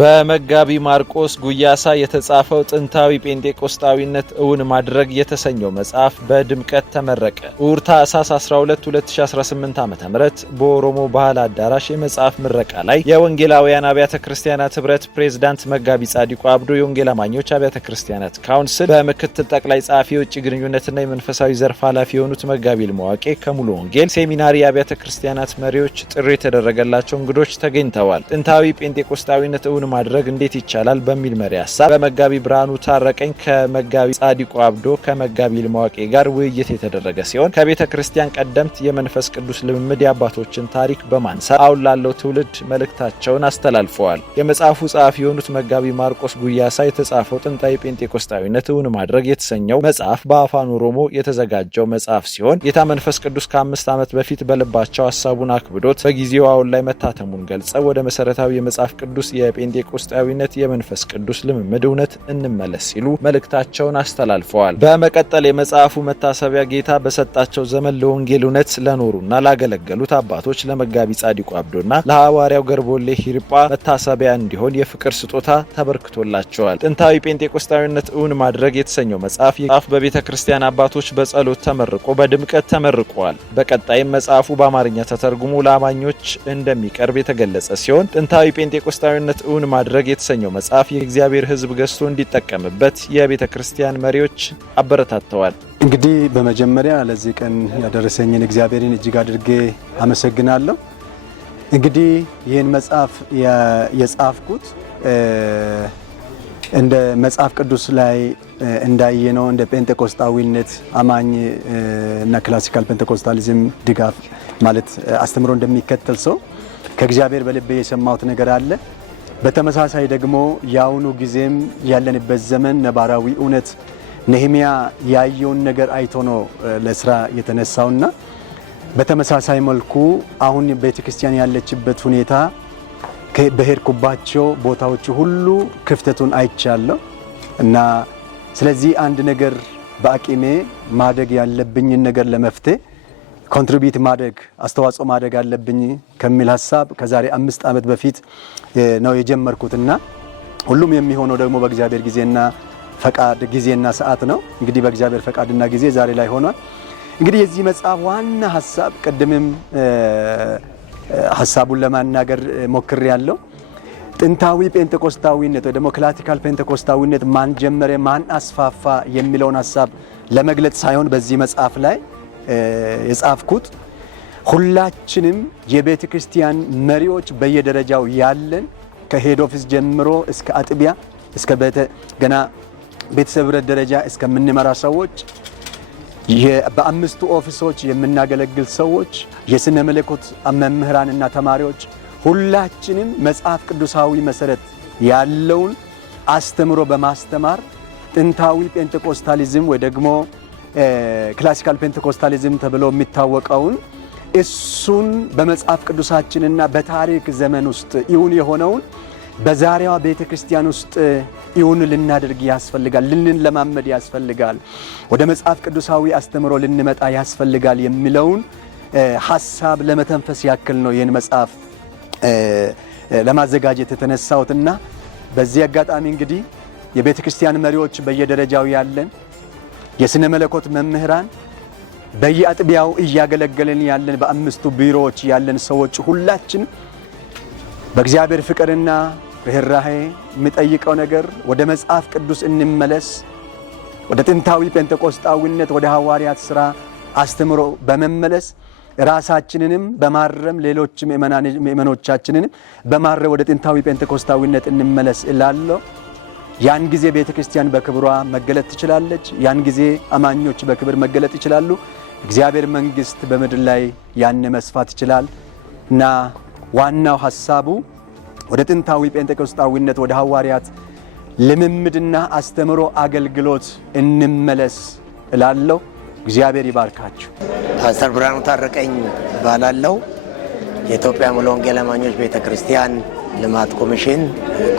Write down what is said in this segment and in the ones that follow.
በመጋቢ ማርቆስ ጉያሳ የተጻፈው ጥንታዊ ጴንጤቆስጣዊነት እውን ማድረግ የተሰኘው መጽሐፍ በድምቀት ተመረቀ። እሁድ ታኅሳስ 12 2018 ዓ.ም በኦሮሞ ባህል አዳራሽ የመጽሐፍ ምረቃ ላይ የወንጌላውያን አብያተ ክርስቲያናት ህብረት ፕሬዝዳንት መጋቢ ጻዲቁ አብዶ፣ የወንጌል አማኞች አብያተ ክርስቲያናት ካውንስል በምክትል ጠቅላይ ጸሐፊ የውጭ ግንኙነትና የመንፈሳዊ ዘርፍ ኃላፊ የሆኑት መጋቢ ልማዋቄ ከሙሉ ወንጌል ሴሚናሪ አብያተ ክርስቲያናት መሪዎች፣ ጥሪ የተደረገላቸው እንግዶች ተገኝተዋል። ጥንታዊ ጴንጤቆስጣዊነት ማድረግ እንዴት ይቻላል በሚል መሪ ሐሳብ በመጋቢ ብርሃኑ ታረቀኝ ከመጋቢ ጻዲቁ አብዶ ከመጋቢ ልማዋቄ ጋር ውይይት የተደረገ ሲሆን ከቤተ ክርስቲያን ቀደምት የመንፈስ ቅዱስ ልምምድ የአባቶችን ታሪክ በማንሳት አሁን ላለው ትውልድ መልእክታቸውን አስተላልፈዋል። የመጽሐፉ ጸሐፊ የሆኑት መጋቢ ማርቆስ ጉያሳ የተጻፈው ጥንታዊ ጴንጤቆስጣዊነት እውን ማድረግ የተሰኘው መጽሐፍ በአፋን ኦሮሞ የተዘጋጀው መጽሐፍ ሲሆን ጌታ መንፈስ ቅዱስ ከ5 ዓመት በፊት በልባቸው ሐሳቡን አክብዶት በጊዜው አሁን ላይ መታተሙን ገልጸው ወደ መሰረታዊ የመጽሐፍ ቅዱስ ጴንጤቆስጣዊነት የመንፈስ ቅዱስ ልምምድ እውነት እንመለስ ሲሉ መልእክታቸውን አስተላልፈዋል። በመቀጠል የመጽሐፉ መታሰቢያ ጌታ በሰጣቸው ዘመን ለወንጌል እውነት ለኖሩና ላገለገሉት አባቶች ለመጋቢ ጻዲቁ አብዶና ለሐዋርያው ገርቦሌ ሂርጳ መታሰቢያ እንዲሆን የፍቅር ስጦታ ተበርክቶላቸዋል። ጥንታዊ ጴንጤቆስጣዊነት እውን ማድረግ የተሰኘው መጽሐፍ በቤተ ክርስቲያን አባቶች በጸሎት ተመርቆ በድምቀት ተመርቋል። በቀጣይም መጽሐፉ በአማርኛ ተተርጉሞ ለአማኞች እንደሚቀርብ የተገለጸ ሲሆን ጥንታዊ ጴንጤቆስጣዊነት እውን ማድረግ የተሰኘው መጽሐፍ የእግዚአብሔር ሕዝብ ገዝቶ እንዲጠቀምበት የቤተ ክርስቲያን መሪዎች አበረታተዋል። እንግዲህ በመጀመሪያ ለዚህ ቀን ያደረሰኝን እግዚአብሔርን እጅግ አድርጌ አመሰግናለሁ። እንግዲህ ይህን መጽሐፍ የጻፍኩት እንደ መጽሐፍ ቅዱስ ላይ እንዳየነው እንደ ጴንጤቆስጣዊነት አማኝ እና ክላሲካል ጴንጤቆስታሊዝም ድጋፍ ማለት አስተምሮ እንደሚከተል ሰው ከእግዚአብሔር በልቤ የሰማሁት ነገር አለ። በተመሳሳይ ደግሞ ያውኑ ጊዜም ያለንበት ዘመን ነባራዊ እውነት ነህምያ ያየውን ነገር አይቶ ነው ለስራ የተነሳውና በተመሳሳይ መልኩ አሁን ቤተክርስቲያን ያለችበት ሁኔታ በሄድኩባቸው ቦታዎች ሁሉ ክፍተቱን አይቻለሁ እና ስለዚህ አንድ ነገር በአቂሜ ማደግ ያለብኝን ነገር ለመፍትሄ ኮንትሪቢዩት ማድረግ አስተዋጽኦ ማድረግ አለብኝ ከሚል ሐሳብ ከዛሬ 5 ዓመት በፊት ነው የጀመርኩትና ሁሉም የሚሆነው ደግሞ በእግዚአብሔር ጊዜና ፈቃድ ጊዜና ሰዓት ነው። እንግዲህ በእግዚአብሔር ፈቃድና ጊዜ ዛሬ ላይ ሆኗል። እንግዲህ የዚህ መጽሐፍ ዋና ሐሳብ ቀደምም ሐሳቡን ለማናገር ሞክሬያለሁ። ጥንታዊ ጴንጤቆስጣዊነት ወይ ደግሞ ክላሲካል ጴንጤቆስጣዊነት ማን ጀመረ ማን አስፋፋ የሚለውን ሐሳብ ለመግለጽ ሳይሆን በዚህ መጽሐፍ ላይ የጻፍኩት ሁላችንም የቤተ ክርስቲያን መሪዎች በየደረጃው ያለን ከሄድ ኦፊስ ጀምሮ እስከ አጥቢያ እስከ ገና ቤተሰብ ደረጃ እስከምንመራ ሰዎች በአምስቱ ኦፊሶች የምናገለግል ሰዎች የስነ መለኮት መምህራንና ተማሪዎች ሁላችንም መጽሐፍ ቅዱሳዊ መሰረት ያለውን አስተምሮ በማስተማር ጥንታዊ ጴንጤቆስታሊዝም ወይ ደግሞ ክላሲካል ጴንጤቆስታሊዝም ተብሎ የሚታወቀውን እሱን በመጽሐፍ ቅዱሳችንና በታሪክ ዘመን ውስጥ ይሁን የሆነውን በዛሬዋ ቤተክርስቲያን ውስጥ ይሁን ልናደርግ ያስፈልጋል፣ ልንለማመድ ያስፈልጋል፣ ወደ መጽሐፍ ቅዱሳዊ አስተምሮ ልንመጣ ያስፈልጋል የሚለውን ሐሳብ ለመተንፈስ ያክል ነው ይህን መጽሐፍ ለማዘጋጀት የተነሳሁትና በዚህ አጋጣሚ እንግዲህ የቤተክርስቲያን መሪዎች በየደረጃው ያለን የስነ መለኮት መምህራን በየአጥቢያው እያገለገለን ያለን በአምስቱ ቢሮዎች ያለን ሰዎች ሁላችን በእግዚአብሔር ፍቅርና ርህራሄ የሚጠይቀው ነገር ወደ መጽሐፍ ቅዱስ እንመለስ፣ ወደ ጥንታዊ ጴንጤቆስጣዊነት ወደ ሐዋርያት ሥራ አስተምሮ በመመለስ ራሳችንንም በማረም ሌሎች ምእመኖቻችንንም በማረም ወደ ጥንታዊ ጴንጤቆስጣዊነት እንመለስ እላለሁ። ያን ጊዜ ቤተክርስቲያን በክብሯ መገለጥ ትችላለች። ያን ጊዜ አማኞች በክብር መገለጥ ይችላሉ። እግዚአብሔር መንግስት በምድር ላይ ያን መስፋት ይችላል እና ዋናው ሐሳቡ ወደ ጥንታዊ ጴንጤቆስጣዊነት ወደ ሐዋርያት ልምምድና አስተምሮ አገልግሎት እንመለስ እላለሁ። እግዚአብሔር ይባርካችሁ። ፓስተር ብርሃኑ ታረቀኝ እባላለሁ። የኢትዮጵያ ሙሉ ወንጌል አማኞች ቤተክርስቲያን ልማት ኮሚሽን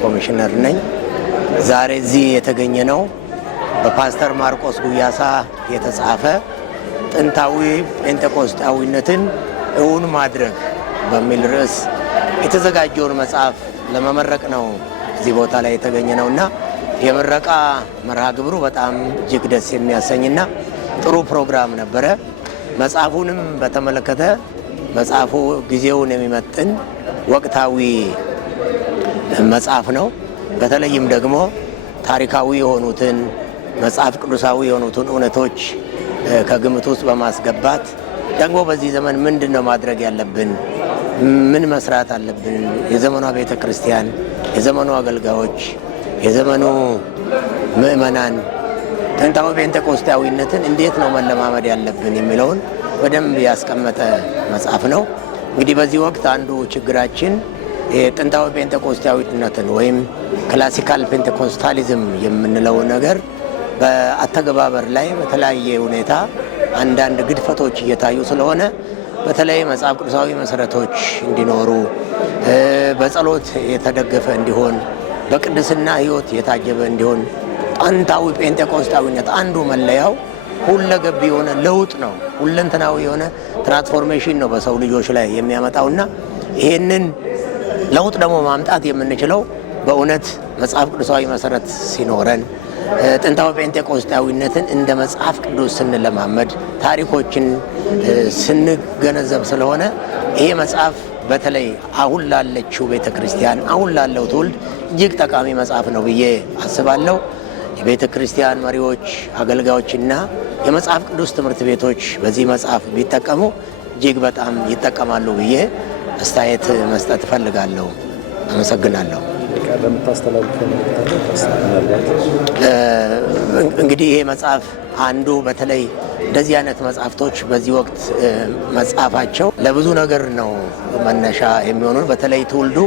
ኮሚሽነር ነኝ። ዛሬ እዚህ የተገኘ ነው በፓስተር ማርቆስ ጉያሳ የተጻፈ ጥንታዊ ጴንጤቆስጣዊነትን እውን ማድረግ በሚል ርዕስ የተዘጋጀውን መጽሐፍ ለመመረቅ ነው እዚህ ቦታ ላይ የተገኘ ነውና የምረቃ መርሃ ግብሩ በጣም እጅግ ደስ የሚያሰኝና ጥሩ ፕሮግራም ነበረ። መጽሐፉንም በተመለከተ መጽሐፉ ጊዜውን የሚመጥን ወቅታዊ መጽሐፍ ነው። በተለይም ደግሞ ታሪካዊ የሆኑትን መጽሐፍ ቅዱሳዊ የሆኑትን እውነቶች ከግምት ውስጥ በማስገባት ደግሞ በዚህ ዘመን ምንድነው ማድረግ ያለብን፣ ምን መስራት አለብን፣ የዘመኗ ቤተ ክርስቲያን፣ የዘመኑ አገልጋዮች፣ የዘመኑ ምእመናን ጥንታዊ ጴንጤቆስጣዊነትን እንዴት ነው መለማመድ ያለብን የሚለውን በደንብ ያስቀመጠ መጽሐፍ ነው። እንግዲህ በዚህ ወቅት አንዱ ችግራችን የጥንታዊ ጴንጤቆስጣዊነትን ወይም ክላሲካል ፔንቴኮስታሊዝም የምንለው ነገር በአተገባበር ላይ በተለያየ ሁኔታ አንዳንድ ግድፈቶች እየታዩ ስለሆነ በተለይ መጽሐፍ ቅዱሳዊ መሰረቶች እንዲኖሩ፣ በጸሎት የተደገፈ እንዲሆን፣ በቅድስና ሕይወት የታጀበ እንዲሆን ጥንታዊ ጴንጤቆስጣዊነት አንዱ መለያው ሁለገብ የሆነ ለውጥ ነው። ሁለንተናዊ የሆነ ትራንስፎርሜሽን ነው በሰው ልጆች ላይ የሚያመጣውና ይሄንን ለውጥ ደግሞ ማምጣት የምንችለው በእውነት መጽሐፍ ቅዱሳዊ መሰረት ሲኖረን ጥንታዊ ጴንጤቆስጣዊነትን እንደ መጽሐፍ ቅዱስ ስንለማመድ ታሪኮችን ስንገነዘብ ስለሆነ ይሄ መጽሐፍ በተለይ አሁን ላለችው ቤተ ክርስቲያን አሁን ላለው ትውልድ እጅግ ጠቃሚ መጽሐፍ ነው ብዬ አስባለሁ። የቤተ ክርስቲያን መሪዎች፣ አገልጋዮችና የመጽሐፍ ቅዱስ ትምህርት ቤቶች በዚህ መጽሐፍ ቢጠቀሙ እጅግ በጣም ይጠቀማሉ ብዬ አስተያየት መስጠት እፈልጋለሁ። አመሰግናለሁ። እንግዲህ ይሄ መጽሐፍ አንዱ በተለይ እንደዚህ አይነት መጽሐፍቶች በዚህ ወቅት መጽሐፋቸው ለብዙ ነገር ነው መነሻ የሚሆኑ በተለይ ትውልዱ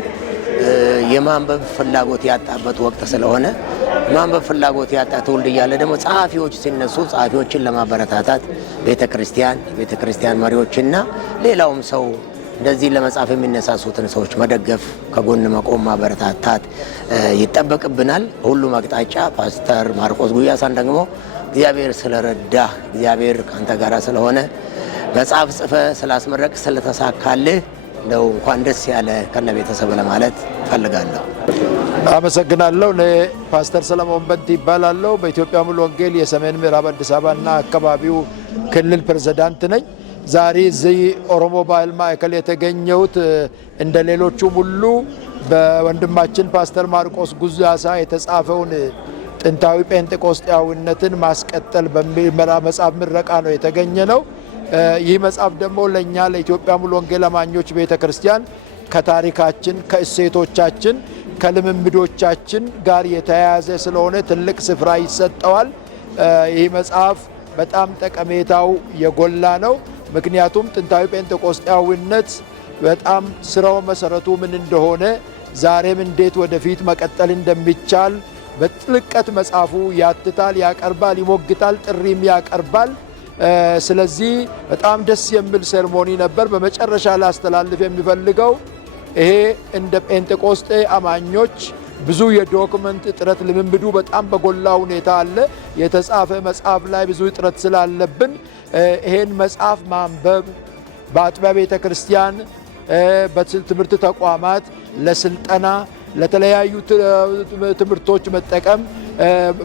የማንበብ ፍላጎት ያጣበት ወቅት ስለሆነ ማንበብ ፍላጎት ያጣ ትውልድ እያለ ደግሞ ጸሐፊዎች ሲነሱ ጸሐፊዎችን ለማበረታታት ቤተክርስቲያን መሪዎችና ሌላውም ሰው እንደዚህ ለመጻፍ የሚነሳሱትን ሰዎች መደገፍ፣ ከጎን መቆም፣ ማበረታታት ይጠበቅብናል። ሁሉም አቅጣጫ ፓስተር ማርቆስ ጉያሳን ደግሞ እግዚአብሔር ስለረዳ እግዚአብሔር ካንተ ጋር ስለሆነ መጽሐፍ ጽፈ ስላስመረቅ ስለተሳካልህ ነው እንኳን ደስ ያለ ከነ ቤተሰብ ለማለት ፈልጋለሁ። አመሰግናለሁ። እኔ ፓስተር ሰለሞን በንቲ ይባላለሁ። በኢትዮጵያ ሙሉ ወንጌል የሰሜን ምዕራብ አዲስ አበባና አካባቢው ክልል ፕሬዝዳንት ነኝ። ዛሬ እዚህ ኦሮሞ ባህል ማዕከል የተገኘሁት እንደ ሌሎቹም ሁሉ በወንድማችን ፓስተር ማርቆስ ጉያሳ የተጻፈውን ጥንታዊ ጴንጤቆስጣዊነትን ማስቀጠል በሚል መጽሐፍ ምረቃ ነው የተገኘ ነው። ይህ መጽሐፍ ደግሞ ለእኛ ለኢትዮጵያ ሙሉ ወንጌል አማኞች ቤተ ክርስቲያን ከታሪካችን፣ ከእሴቶቻችን፣ ከልምምዶቻችን ጋር የተያያዘ ስለሆነ ትልቅ ስፍራ ይሰጠዋል። ይህ መጽሐፍ በጣም ጠቀሜታው የጎላ ነው። ምክንያቱም ጥንታዊ ጴንጤቆስጣዊነት በጣም ስራው መሰረቱ ምን እንደሆነ ዛሬም እንዴት ወደፊት መቀጠል እንደሚቻል በጥልቀት መጽሐፉ ያትታል፣ ያቀርባል፣ ይሞግታል፣ ጥሪም ያቀርባል። ስለዚህ በጣም ደስ የሚል ሴርሞኒ ነበር። በመጨረሻ ላስተላልፍ የሚፈልገው ይሄ እንደ ጴንጤቆስጤ አማኞች ብዙ የዶክመንት እጥረት ልምምዱ በጣም በጎላ ሁኔታ አለ። የተጻፈ መጽሐፍ ላይ ብዙ እጥረት ስላለብን ይሄን መጽሐፍ ማንበብ በአጥቢያ ቤተ ክርስቲያን፣ በትምህርት ተቋማት ለስልጠና ለተለያዩ ትምህርቶች መጠቀም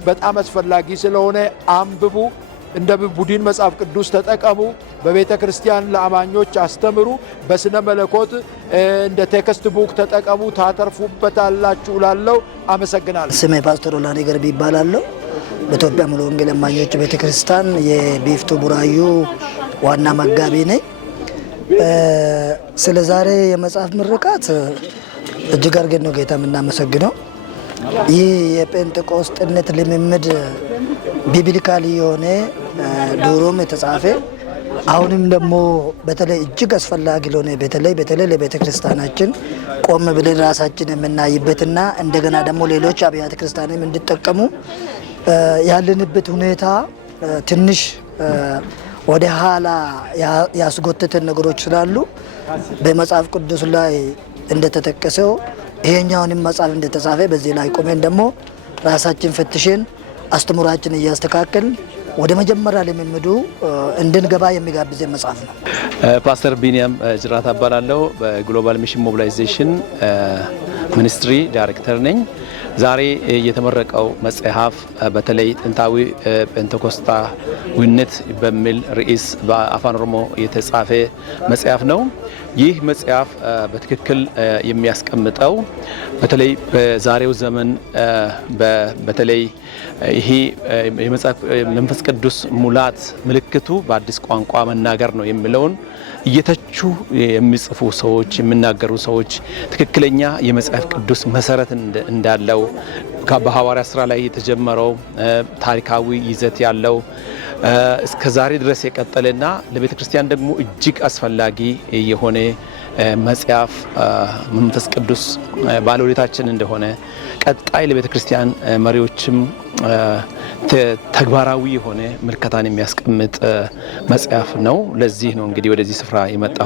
በጣም አስፈላጊ ስለሆነ አንብቡ። እንደ ቡድን መጽሐፍ ቅዱስ ተጠቀሙ። በቤተ ክርስቲያን ለአማኞች አስተምሩ። በስነ መለኮት እንደ ቴክስት ቡክ ተጠቀሙ፣ ታተርፉበታላችሁ እላለሁ። አመሰግናለሁ። ስሜ ፓስተር ኦላኔ ገርቢ ይባላለሁ። በኢትዮጵያ ሙሉ ወንጌል አማኞች ቤተ ክርስቲያን የቢፍቱ ቡራዩ ዋና መጋቢ ነኝ። ስለ ዛሬ የመጽሐፍ ምርቃት እጅግ አድርገን ነው ጌታ የምናመሰግነው። ይህ የጴንጤቆስጥነት ልምምድ ቢብሊካሊ የሆነ ድሮም የተጻፈ አሁንም ደግሞ በተለይ እጅግ አስፈላጊ ለሆነ በተለይ ለቤተ ክርስቲያናችን ቆም ብለን ራሳችን የምናይበትና እንደገና ደግሞ ሌሎች አብያተ ክርስቲያንም እንዲጠቀሙ ያለንበት ሁኔታ ትንሽ ወደ ኋላ ያስጎተተን ነገሮች ስላሉ በመጽሐፍ ቅዱስ ላይ እንደተጠቀሰው ይሄኛውንም መጽሐፍ እንደተጻፈ በዚህ ላይ ቆመን ደግሞ ራሳችን ፈትሽን አስተምሯችን እያስተካከልን ወደ መጀመሪያ ልምምዱ እንድንገባ የሚጋብዘ መጽሐፍ ነው። ፓስተር ቢኒያም ጅራታ እባላለሁ። በግሎባል ሚሽን ሞቢላይዜሽን ሚኒስትሪ ዳይሬክተር ነኝ። ዛሬ የተመረቀው መጽሐፍ በተለይ ጥንታዊ ጴንጤቆስጣዊነት በሚል ርዕስ በአፋን ኦሮሞ የተጻፈ መጽሐፍ ነው። ይህ መጽሐፍ በትክክል የሚያስቀምጠው በተለይ በዛሬው ዘመን በተለይ ይሄ መንፈስ ቅዱስ ሙላት ምልክቱ በአዲስ ቋንቋ መናገር ነው የሚለውን እየተቹ የሚጽፉ ሰዎች የሚናገሩ ሰዎች ትክክለኛ የመጽሐፍ ቅዱስ መሰረት እንዳለው በሐዋርያት ሥራ ላይ የተጀመረው ታሪካዊ ይዘት ያለው እስከ ዛሬ ድረስ የቀጠለና ለቤተ ክርስቲያን ደግሞ እጅግ አስፈላጊ የሆነ መጽሐፍ መንፈስ ቅዱስ ባለውለታችን እንደሆነ ቀጣይ ለቤተ ክርስቲያን መሪዎችም ተግባራዊ የሆነ ምልከታን የሚያስቀምጥ መጽሐፍ ነው። ለዚህ ነው እንግዲህ ወደዚህ ስፍራ የመጣሁት።